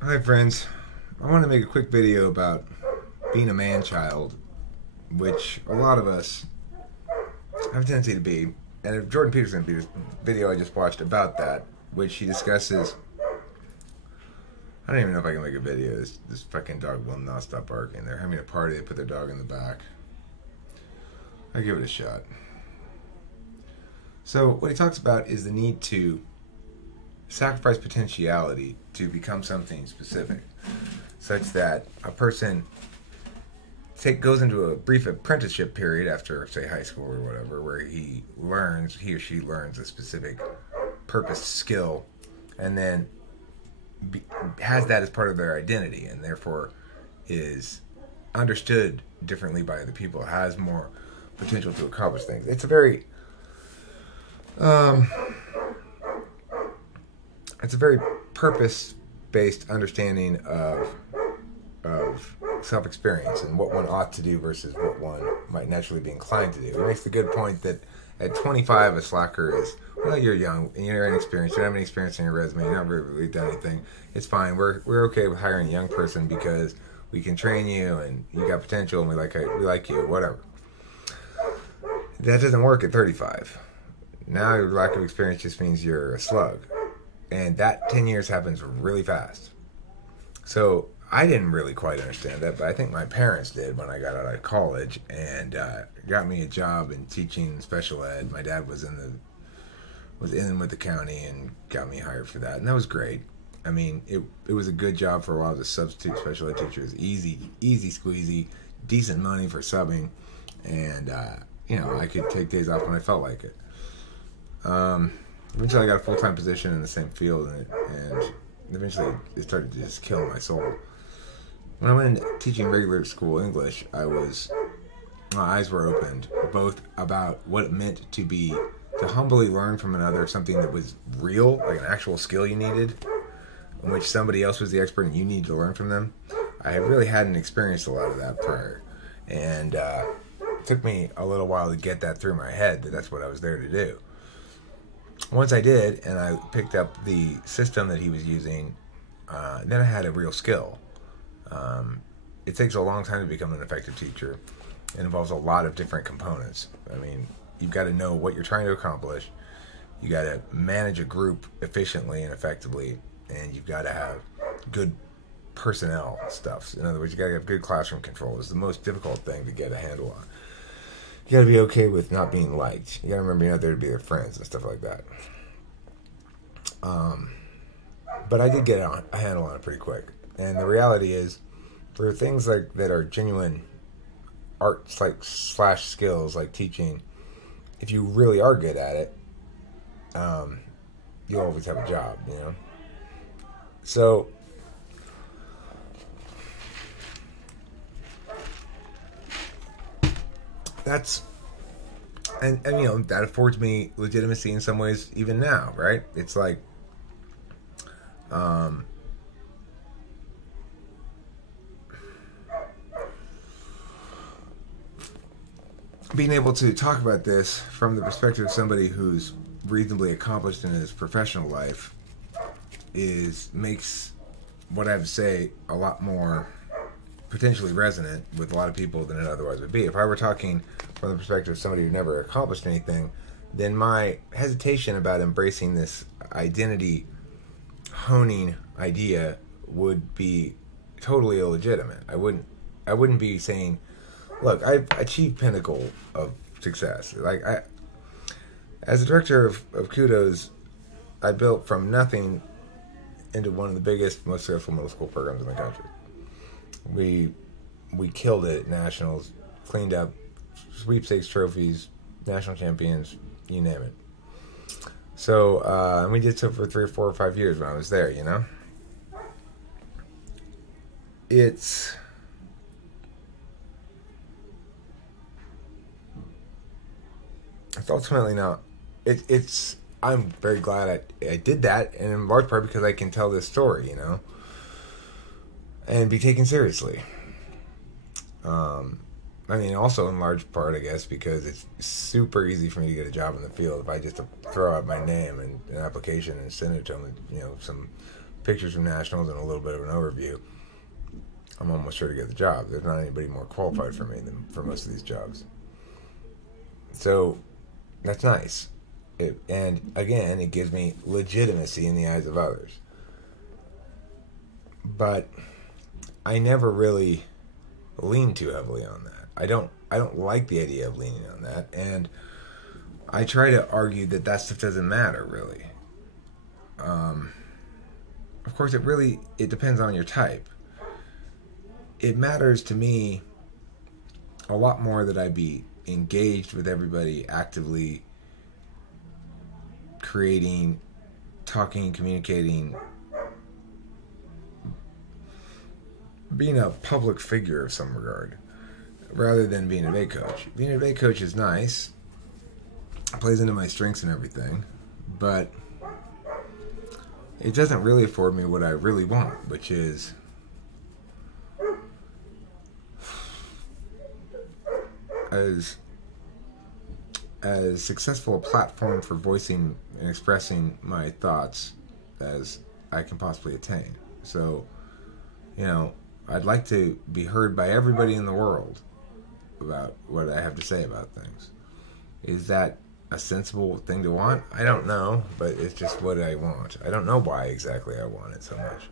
Hi friends, I want to make a quick video about being a man-child, which a lot of us have a tendency to be. And if Jordan Peterson video I just watched about that, which he discusses, I don't even know if I can make a video. This fucking dog will not stop barking. They're having a party, they put their dog in the back. I give it a shot. So what he talks about is the need to sacrifice potentiality to become something specific, such that a person goes into a brief apprenticeship period after, say, high school or whatever, where he or she learns a specific purpose skill, and then has that as part of their identity, and therefore is understood differently by other people, has more potential to accomplish things. It's a very purpose-based understanding of self-experience and what one ought to do versus what one might naturally be inclined to do. He makes the good point that at 25, a slacker is, well, you're young and you're inexperienced. You don't have any experience in your resume. You've not really done anything. It's fine. We're okay with hiring a young person because we can train you and you got potential and we like you, whatever. That doesn't work at 35. Now your lack of experience just means you're a slug. And that 10 years happens really fast. So I didn't really quite understand that, but I think my parents did when I got out of college and got me a job in teaching special ed. My dad was in with the county and got me hired for that, and that was great. I mean, it was a good job for a while as a substitute special ed teacher. It was easy squeezy, decent money for subbing, and I could take days off when I felt like it. Eventually I got a full-time position in the same field, and eventually it started to just kill my soul. When I went into teaching regular school English, my eyes were opened, both about what it meant to humbly learn from another something that was real, like an actual skill you needed, in which somebody else was the expert and you needed to learn from them. I really hadn't experienced a lot of that prior, and it took me a little while to get that through my head that that's what I was there to do. Once I did, and I picked up the system that he was using, then I had a real skill. It takes a long time to become an effective teacher. It involves a lot of different components. I mean, you've got to know what you're trying to accomplish. You got to manage a group efficiently and effectively, and you've got to have good personnel stuff. In other words, you got to have good classroom control. It's the most difficult thing to get a handle on. You got to be okay with not being liked. You got to remember you're not there to be their friends and stuff like that. But I did get a handle on it pretty quick. And the reality is, for things like that are genuine art slash skills like teaching, if you really are good at it, you'll always have a job, So that's and that affords me legitimacy in some ways even now, right? It's like being able to talk about this from the perspective of somebody who's reasonably accomplished in his professional life makes what I have to say a lot more potentially resonant with a lot of people than it otherwise would be. If I were talking from the perspective of somebody who never accomplished anything, then my hesitation about embracing this identity honing idea would be totally illegitimate. I wouldn't be saying, look, I've achieved pinnacle of success. Like as a director of Kudos, I built from nothing into one of the biggest, most successful middle school programs in the country. We killed it at nationals, cleaned up sweepstakes trophies, national champions, you name it. So, and we did so for 3 or 4 or 5 years when I was there, It's ultimately not. I'm very glad I did that, and in large part because I can tell this story, and be taken seriously. Also in large part, I guess, because it's super easy for me to get a job in the field if I just throw out my name and an application and send it to them, some pictures from nationals and a little bit of an overview, I'm almost sure to get the job. There's not anybody more qualified for me than for most of these jobs. So that's nice. And again, it gives me legitimacy in the eyes of others. But I never really lean too heavily on that. I don't like the idea of leaning on that, and I try to argue that stuff doesn't matter really. Of course, it depends on your type. It matters to me a lot more that I be engaged with everybody, actively creating, talking, communicating, being a public figure of some regard, rather than being a debate coach. Being a debate coach is nice, plays into my strengths and everything, but it doesn't really afford me what I really want, which is as successful a platform for voicing and expressing my thoughts as I can possibly attain. So, I'd like to be heard by everybody in the world about what I have to say about things. Is that a sensible thing to want? I don't know, but it's just what I want. I don't know why exactly I want it so much.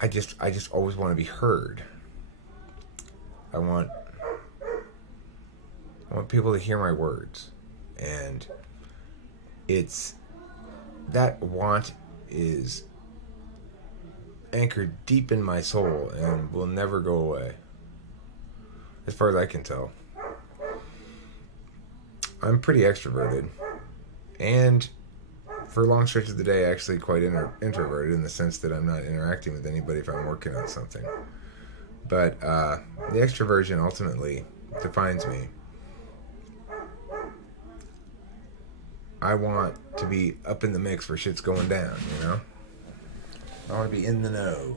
I just always want to be heard. I want people to hear my words. And that want is anchored deep in my soul and will never go away, as far as I can tell. I'm pretty extroverted, and for long stretches of the day, actually quite introverted, in the sense that I'm not interacting with anybody if I'm working on something. But the extroversion ultimately defines me. I want to be up in the mix where shit's going down, I want to be in the know.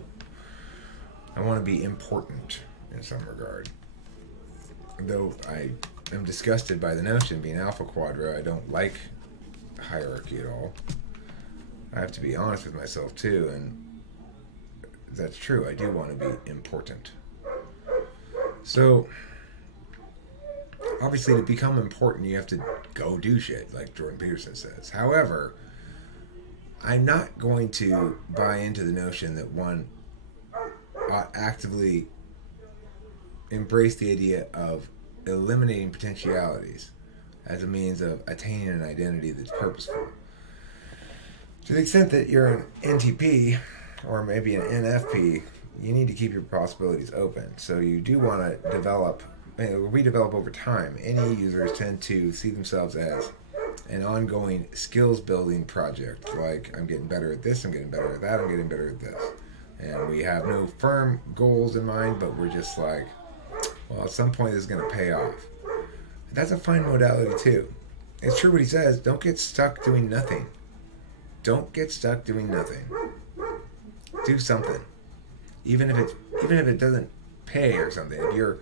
I want to be important in some regard. Though I am disgusted by the notion of being Alpha Quadra, I don't like hierarchy at all. I have to be honest with myself too, and that's true. I do want to be important. So, obviously, to become important, you have to go do shit, like Jordan Peterson says. However, I'm not going to buy into the notion that one ought actively embrace the idea of eliminating potentialities as a means of attaining an identity that's purposeful. To the extent that you're an NTP or maybe an NFP, you need to keep your possibilities open. So you do want to develop, redevelop over time. Any users tend to see themselves as an ongoing skills building project. Like, I'm getting better at this, I'm getting better at that, I'm getting better at this. And we have no firm goals in mind, but we're just like, well, at some point this is going to pay off. That's a fine modality too. It's true what he says, don't get stuck doing nothing. Don't get stuck doing nothing. Do something. Even if it doesn't pay or something. If you're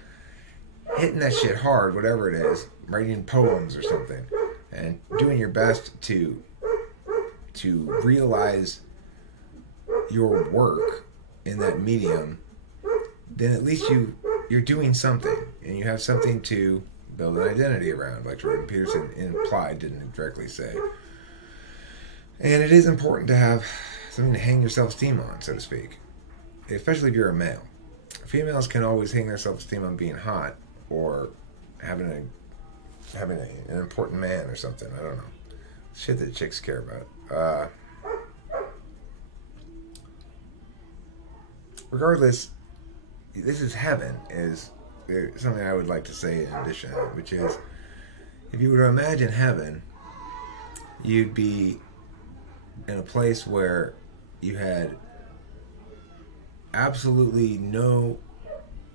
hitting that shit hard, whatever it is, writing poems or something, and doing your best to realize your work in that medium, then at least you're doing something, and you have something to build an identity around, like Jordan Peterson implied, didn't directly say. And it is important to have something to hang your self-esteem on, so to speak, especially if you're a male. Females can always hang their self-esteem on being hot or having an important man or something. I don't know. Shit that chicks care about. Regardless, this is heaven, is something I would like to say in addition, which is, if you were to imagine heaven, you'd be in a place where you had absolutely no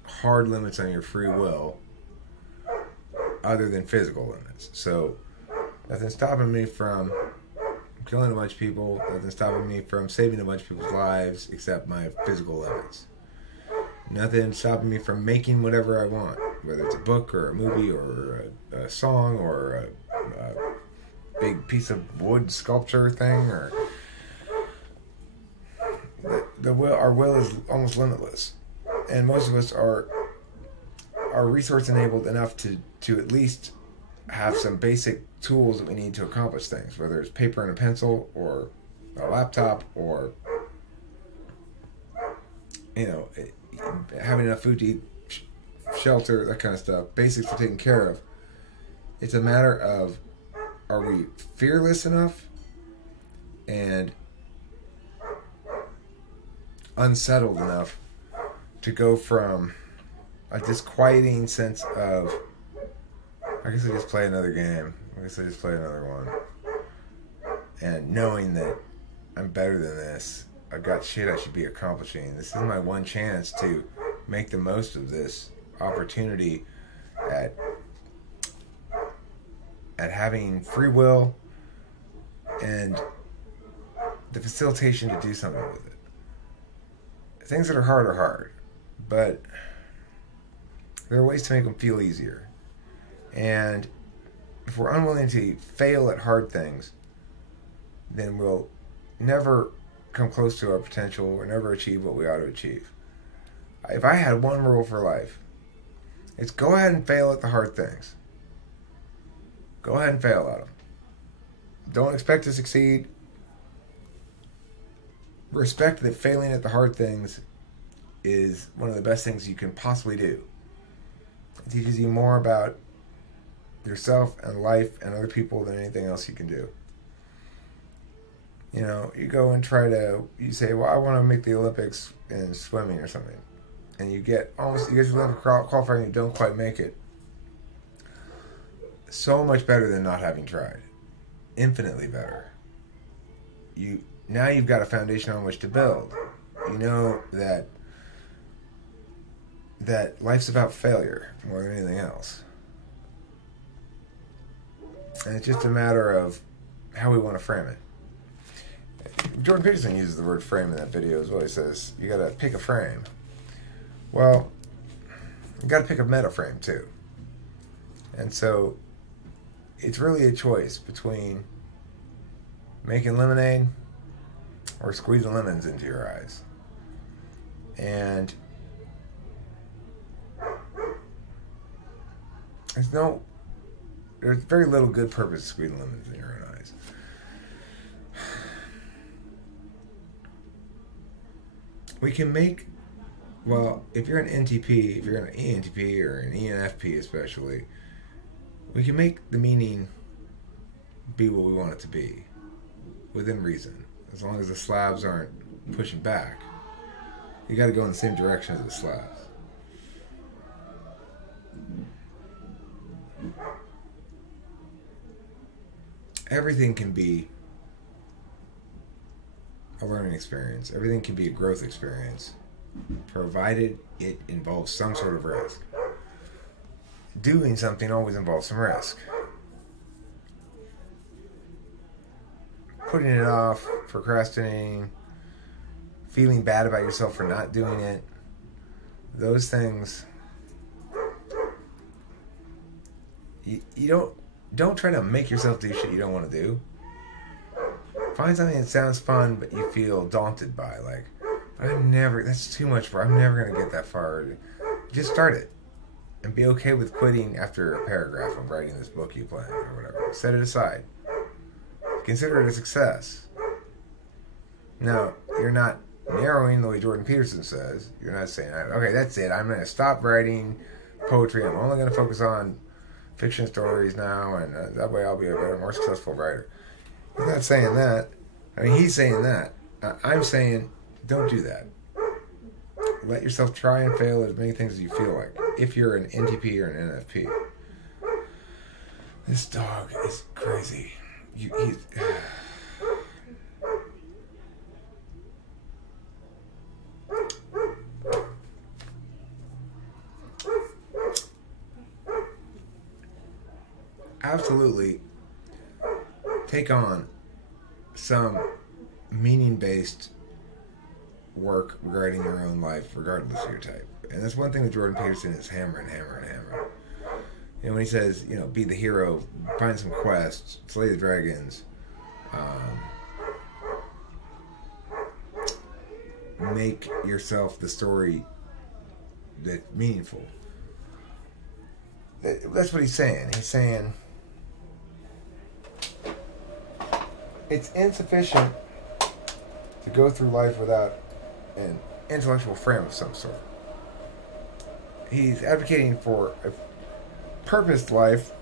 hard limits on your free will other than physical limits. So nothing stopping me from killing a bunch of people, nothing stopping me from saving a bunch of people's lives except my physical limits. Nothing stopping me from making whatever I want, whether it's a book or a movie or a song or a big piece of wood sculpture thing or our will is almost limitless, and most of us are resource enabled enough to at least have some basic tools that we need to accomplish things, whether it's paper and a pencil or a laptop or having enough food to eat, shelter, that kind of stuff. Basics are taken care of. It's a matter of, are we fearless enough and unsettled enough to go from a disquieting sense of, I guess I just play another game, I guess I just play another one, and knowing that I'm better than this, I've got shit I should be accomplishing. This is my one chance to make the most of this opportunity at having free will and the facilitation to do something with it. Things that are hard, but there are ways to make them feel easier. And if we're unwilling to fail at hard things, then we'll never come close to our potential or never achieve what we ought to achieve. If I had one rule for life, it's go ahead and fail at the hard things. Go ahead and fail at them. Don't expect to succeed. Respect that failing at the hard things is one of the best things you can possibly do. It teaches you more about yourself and life and other people than anything else you can do. You go and you say, well, I want to make the Olympics in swimming or something. And you get to the Olympic qualifying and you don't quite make it. So much better than not having tried. Infinitely better. Now you've got a foundation on which to build. You know that life's about failure more than anything else. And it's just a matter of how we want to frame it. Jordan Peterson uses the word frame in that video as well. He says, you got to pick a frame. Well, you got to pick a meta frame too. And so it's really a choice between making lemonade or squeezing lemons into your eyes. And there's very little good purpose to squeezing lemons in your own eyes. We can make, if you're an NTP, if you're an ENTP or an ENFP especially, we can make the meaning be what we want it to be, within reason, as long as the slabs aren't pushing back. You got to go in the same direction as the slabs. Everything can be a learning experience. Everything can be a growth experience, provided it involves some sort of risk. Doing something always involves some risk. Putting it off, procrastinating, feeling bad about yourself for not doing it, those things, you don't try to make yourself do shit you don't want to do. Find something that sounds fun but you feel daunted by, that's too much I'm never going to get that far. Just start it. And be okay with quitting after a paragraph of writing this book you plan or whatever. Set it aside. Consider it a success. Now, you're not narrowing the way Jordan Peterson says. You're not saying, okay, that's it. I'm going to stop writing poetry. I'm only going to focus on fiction stories now, and that way I'll be a better, more successful writer. He's not saying that. He's saying that. I'm saying, don't do that. Let yourself try and fail at as many things as you feel like, if you're an NTP or an NFP. This dog is crazy. He's... Absolutely take on some meaning-based work regarding your own life, regardless of your type. And that's one thing that Jordan Peterson is hammering. When he says, be the hero, find some quests, slay the dragons, make yourself the story that's meaningful. That's what he's saying. He's saying it's insufficient to go through life without an intellectual frame of some sort. He's advocating for a purposed life.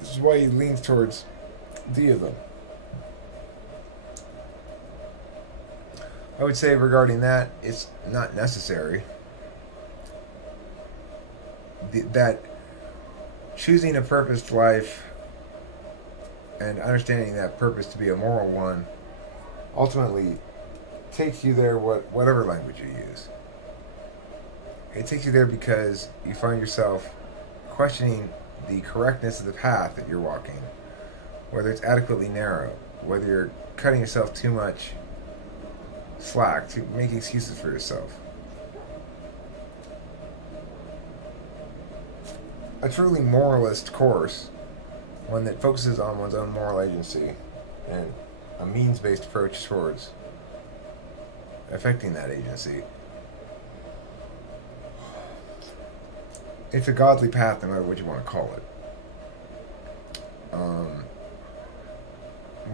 This is why he leans towards deism. I would say regarding that, it's not necessary. That choosing a purposed life and understanding that purpose to be a moral one ultimately takes you there, whatever language you use. It takes you there because you find yourself questioning the correctness of the path that you're walking, whether it's adequately narrow, whether you're cutting yourself too much slack to make excuses for yourself. A truly moralist course, one that focuses on one's own moral agency and a means-based approach towards affecting that agency. It's a godly path, no matter what you want to call it.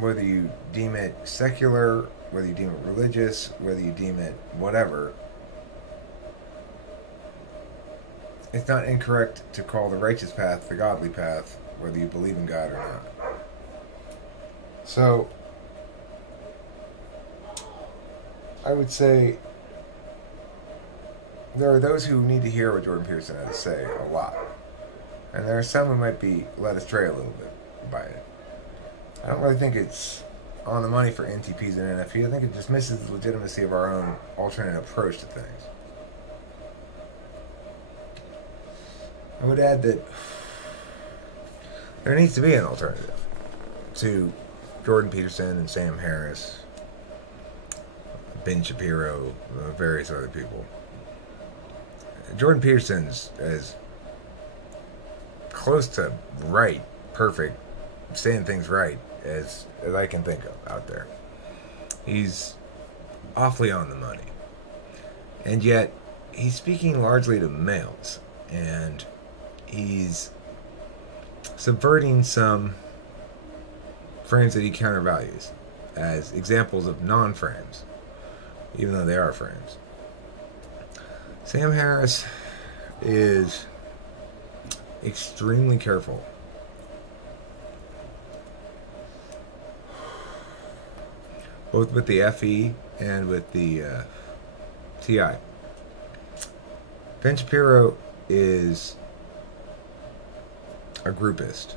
Whether you deem it secular, whether you deem it religious, whether you deem it whatever, it's not incorrect to call the righteous path the godly path, whether you believe in God or not. So, I would say there are those who need to hear what Jordan Peterson has to say a lot. And there are some who might be led astray a little bit by it. I don't really think it's on the money for NTPs and NFP. I think it just misses the legitimacy of our own alternate approach to things. I would add that there needs to be an alternative to Jordan Peterson and Sam Harris, Ben Shapiro, various other people. Jordan Peterson's as close to right, perfect, saying things right as I can think of out there. He's awfully on the money. And yet, he's speaking largely to males. And he's subverting some frames that he countervalues as examples of non-frames, even though they are frames. Sam Harris is extremely careful both with the FE and with the TI. Ben Shapiro is a groupist,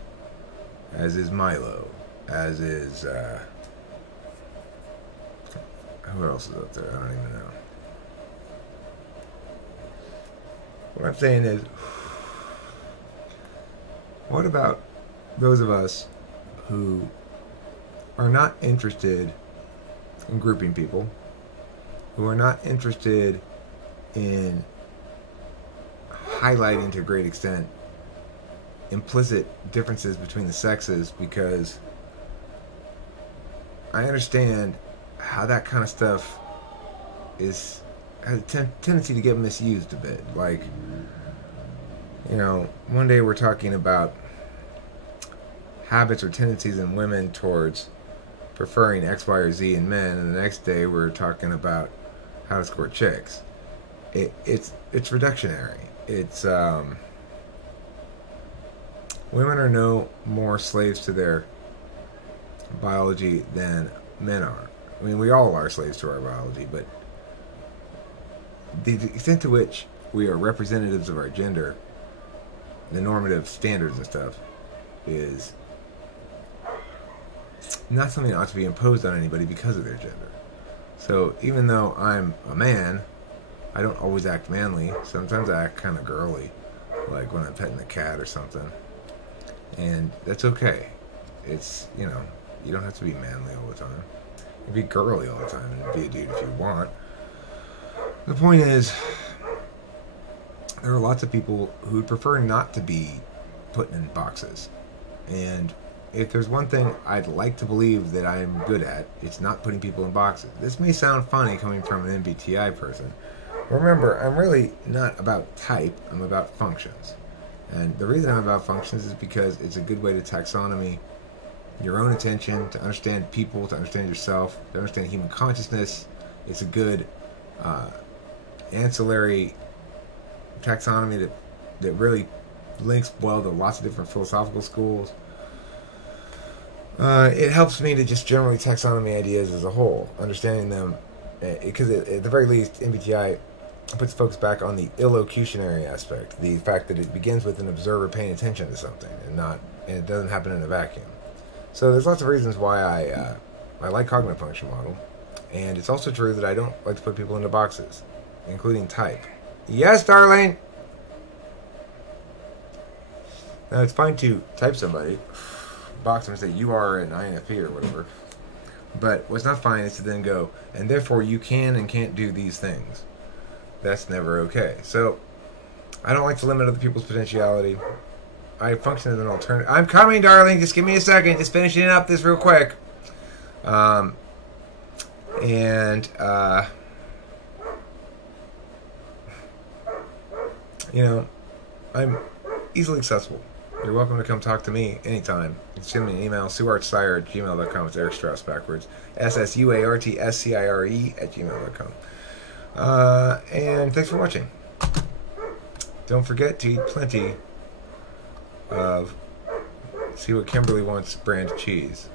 as is Milo, as is who else is up there? I don't even know. What I'm saying is, what about those of us who are not interested in grouping people, who are not interested in highlighting to a great extent implicit differences between the sexes, because I understand how that kind of stuff has a tendency to get misused a bit. Like, you know, one day we're talking about habits or tendencies in women towards preferring X, Y, or Z in men, and the next day we're talking about how to score chicks. It's reductionary. It's women are no more slaves to their biology than men are. I mean, we all are slaves to our biology, but the extent to which we are representatives of our gender, the normative standards and stuff, is not something that ought to be imposed on anybody because of their gender. So even though I'm a man, I don't always act manly. Sometimes I act kind of girly, like when I'm petting a cat or something. And that's okay. It's, you know, you don't have to be manly all the time. You can be girly all the time and be a dude if you want. The point is, there are lots of people who would prefer not to be put in boxes. And if there's one thing I'd like to believe that I'm good at, it's not putting people in boxes. This may sound funny coming from an MBTI person. Remember, I'm really not about type, I'm about functions. And the reason I'm about functions is because it's a good way to taxonomy your own attention, to understand people, to understand yourself, to understand human consciousness. It's a good ancillary taxonomy that really links well to lots of different philosophical schools. It helps me to just generally taxonomy ideas as a whole, understanding them, because at the very least, MBTI puts focus back on the illocutionary aspect, the fact that it begins with an observer paying attention to something, and it doesn't happen in a vacuum. So there's lots of reasons why I like cognitive function model, and it's also true that I don't like to put people into boxes, including type. Yes, darling. Now it's fine to type somebody, box them and say you are an INFP or whatever. But what's not fine is to then go, and therefore you can and can't do these things. That's never okay. So, I don't like to limit other people's potentiality. I function as an alternative. I'm coming, darling. Just give me a second. Just finishing up this real quick. I'm easily accessible. You're welcome to come talk to me anytime. You can send me an email, suartsire@gmail.com. It's Eric Strauss backwards. SSUARTSCIRE@gmail.com. And thanks for watching. Don't forget to eat plenty of see what Kimberly wants brand cheese.